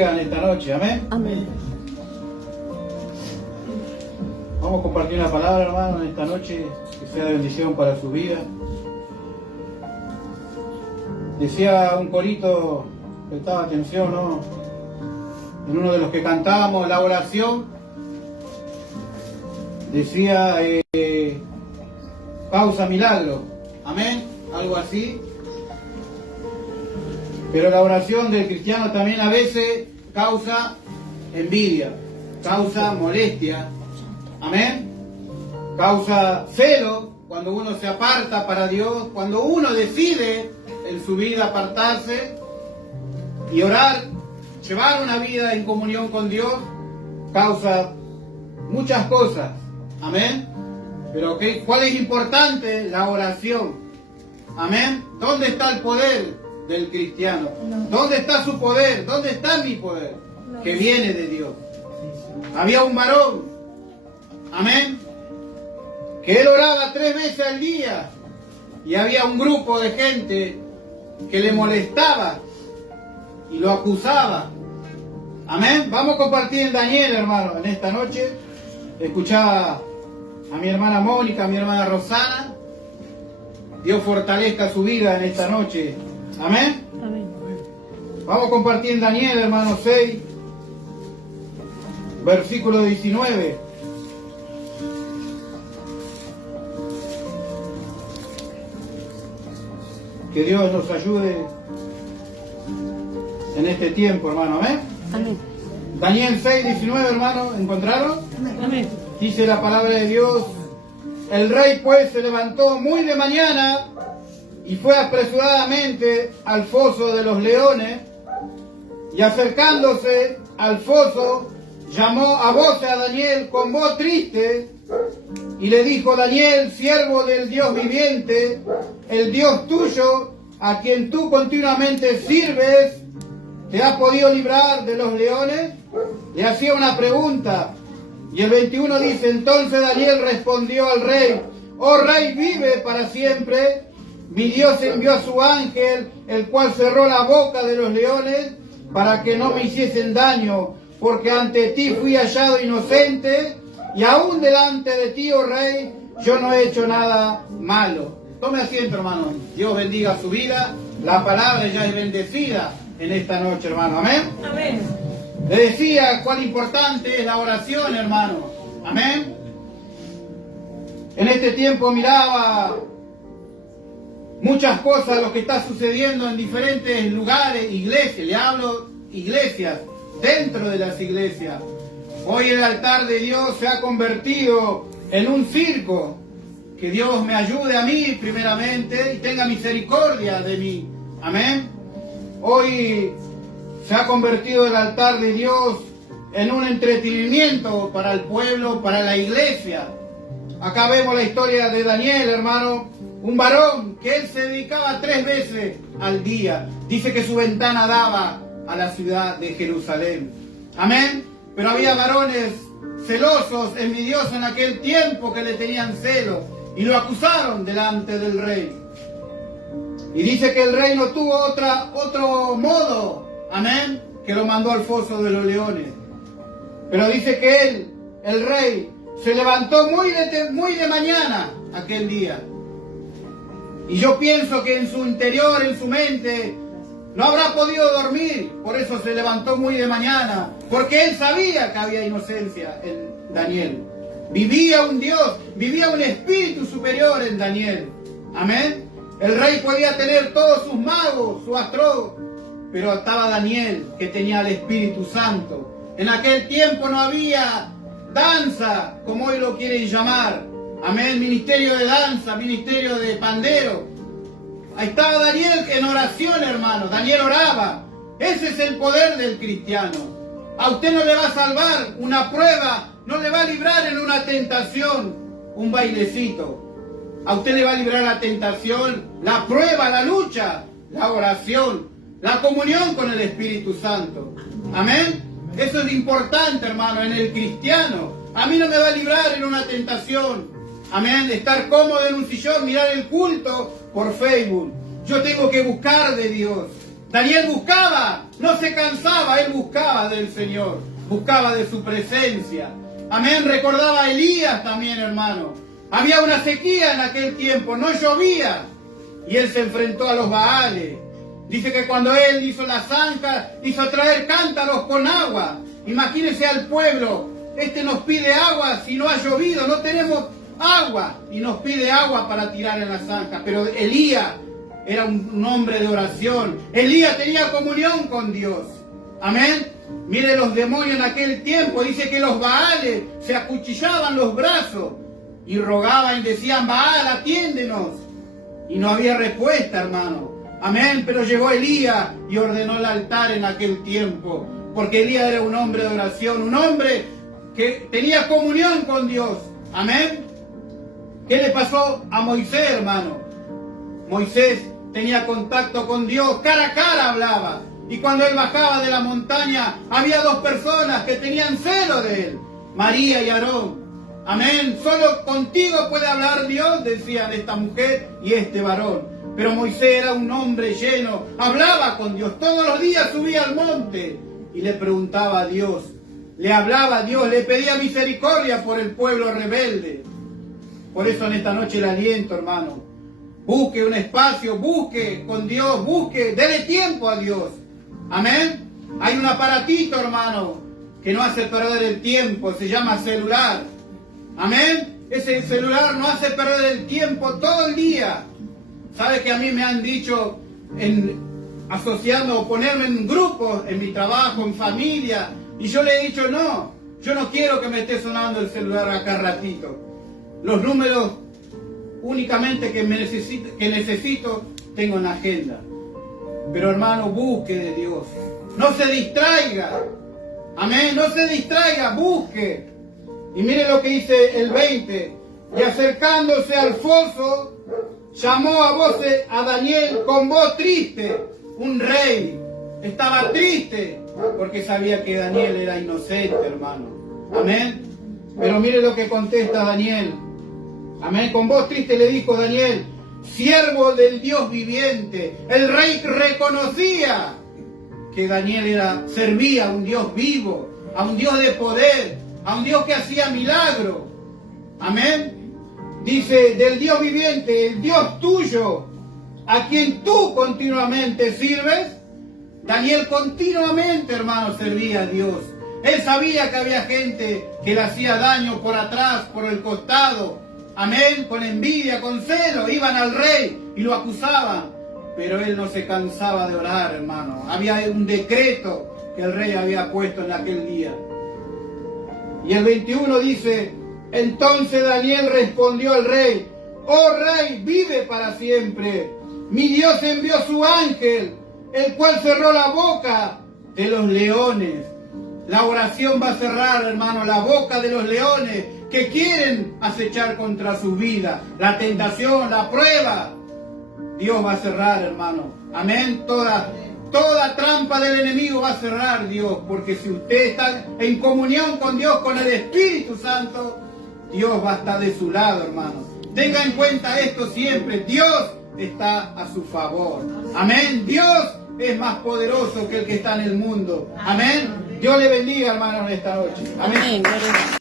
En esta noche, amén. Amén. Vamos a compartir la palabra, hermano, en esta noche, que sea de bendición para su vida. Decía un corito, prestaba atención, ¿no? En uno de los que cantábamos la oración, decía, causa milagro, amén, algo así. Pero la oración del cristiano también a veces causa envidia, causa molestia, amén, causa celo cuando uno se aparta para Dios, cuando uno decide en su vida apartarse y orar, llevar una vida en comunión con Dios, causa muchas cosas, amén. Pero ¿cuál es importante? La oración, amén. ¿Dónde está el poder del cristiano? ¿Dónde está su poder? ¿Dónde está mi poder? Que viene de Dios. Había un varón, amén, que él oraba 3 veces al día y había un grupo de gente que le molestaba y lo acusaba, amén. Vamos a compartir en Daniel, hermano, en esta noche. Escuchaba a mi hermana Mónica, a mi hermana Rosana. Dios fortalezca su vida en esta noche. Amén. Amén. Vamos a compartir en Daniel, hermano 6, versículo 19. Que Dios nos ayude en este tiempo, hermano. Amén. Amén. Daniel 6, 19, hermano. ¿Encontraron? Amén. Dice la palabra de Dios: el rey pues se levantó muy de mañana y fue apresuradamente al foso de los leones, y acercándose al foso llamó a voces a Daniel con voz triste y le dijo: Daniel, siervo del Dios viviente, el Dios tuyo, a quien tú continuamente sirves, ¿te ha podido librar de los leones? Le hacía una pregunta. Y el 21 dice: entonces Daniel respondió al rey: oh rey, vive para siempre. Mi Dios envió a su ángel, el cual cerró la boca de los leones para que no me hiciesen daño, porque ante ti fui hallado inocente, y aún delante de ti, oh rey, yo no he hecho nada malo. Tome asiento, hermano. Dios bendiga su vida. La palabra ya es bendecida en esta noche, hermano. Amén. Amén. Le decía cuán importante es la oración, hermano. Amén. En este tiempo miraba muchas cosas, lo que está sucediendo en diferentes lugares, iglesias. Le hablo iglesias, dentro de las iglesias. Hoy el altar de Dios se ha convertido en un circo. Que Dios me ayude a mí primeramente y tenga misericordia de mí. Amén. Hoy se ha convertido el altar de Dios en un entretenimiento para el pueblo, para la iglesia. Acá vemos la historia de Daniel, hermano, un varón que él se dedicaba 3 veces al día. Dice que su ventana daba a la ciudad de Jerusalén. Amén. Pero había varones celosos, envidiosos en aquel tiempo que le tenían celo y lo acusaron delante del rey. Y dice que el rey no tuvo otro modo, amén, que lo mandó al foso de los leones. Pero dice que él, el rey, se levantó muy de mañana aquel día. Y yo pienso que en su interior, en su mente, no habrá podido dormir. Por eso se levantó muy de mañana. Porque él sabía que había inocencia en Daniel. Vivía un Dios, vivía un espíritu superior en Daniel. Amén. El rey podía tener todos sus magos, su astrólogos, pero estaba Daniel, que tenía el Espíritu Santo. En aquel tiempo no había danza, como hoy lo quieren llamar. Amén, ministerio de danza, ministerio de pandero. Ahí estaba Daniel en oración, hermano. Daniel oraba. Ese es el poder del cristiano. A usted no le va a salvar una prueba, no le va a librar en una tentación un bailecito. A usted le va a librar la tentación, la prueba, la lucha, la oración, la comunión con el Espíritu Santo. Amén. Eso es importante, hermano, en el cristiano. A mí no me va a librar en una tentación. Amén. Estar cómodo en un sillón, mirar el culto por Facebook. Yo tengo que buscar de Dios. Daniel buscaba, no se cansaba, él buscaba del Señor, buscaba de su presencia. Amén, recordaba a Elías también, hermano. Había una sequía en aquel tiempo, no llovía. Y él se enfrentó a los Baales. Dice que cuando él hizo la zanja, hizo traer cántaros con agua. Imagínense al pueblo, nos pide agua si no ha llovido, no tenemos agua. Y nos pide agua para tirar en la zanja. Pero Elías era un hombre de oración. Elías tenía comunión con Dios. Amén. Mire los demonios en aquel tiempo. Dice que los Baales se acuchillaban los brazos y rogaban y decían: Baal, atiéndenos. Y no había respuesta, hermano. Amén. Pero llegó Elías y ordenó el altar en aquel tiempo. Porque Elías era un hombre de oración, un hombre que tenía comunión con Dios. Amén. ¿Qué le pasó a Moisés, hermano? Moisés tenía contacto con Dios, cara a cara hablaba. Y cuando él bajaba de la montaña, había dos personas que tenían celo de él: María y Aarón. Amén. Solo contigo puede hablar Dios, decían esta mujer y este varón. Pero Moisés era un hombre lleno, hablaba con Dios. Todos los días subía al monte y le preguntaba a Dios. Le hablaba a Dios, le pedía misericordia por el pueblo rebelde. Por eso en esta noche le aliento, hermano. Busque un espacio, busque con Dios, dele tiempo a Dios. Amén. Hay un aparatito, hermano, que no hace perder el tiempo, se llama celular. Amén. Ese celular no hace perder el tiempo todo el día. ¿Sabe que a mí me han dicho, asociando o ponerme en grupos, en mi trabajo, en familia? Y yo le he dicho: no, yo no quiero que me esté sonando el celular acá ratito. Los números únicamente que necesito tengo en la agenda. Pero hermano, busque de Dios. No se distraiga. Amén, no se distraiga, busque. Y mire lo que dice el 20. Y acercándose al foso, llamó a voces a Daniel con voz triste. Un rey estaba triste porque sabía que Daniel era inocente, hermano. Amén. Pero mire lo que contesta Daniel. Amén. Con voz triste le dijo Daniel: siervo del Dios viviente. El rey reconocía que Daniel servía a un Dios vivo, a un Dios de poder, a un Dios que hacía milagros. Amén. Dice: del Dios viviente, el Dios tuyo, a quien tú continuamente sirves. Daniel continuamente, hermano, servía a Dios. Él sabía que había gente que le hacía daño por atrás, por el costado. Amén, con envidia, con celo, iban al rey y lo acusaban. Pero él no se cansaba de orar, hermano. Había un decreto que el rey había puesto en aquel día. Y el 21 dice: entonces Daniel respondió al rey: oh rey, vive para siempre. Mi Dios envió su ángel, el cual cerró la boca de los leones. La oración va a cerrar, hermano, la boca de los leones que quieren acechar contra su vida. La tentación, la prueba, Dios va a cerrar, hermano. Amén. Toda trampa del enemigo va a cerrar Dios, porque si usted está en comunión con Dios, con el Espíritu Santo, Dios va a estar de su lado, hermano. Tenga en cuenta esto siempre: Dios está a su favor. Amén. Dios es más poderoso que el que está en el mundo. Amén. Dios le bendiga, hermano, en esta noche. Amén.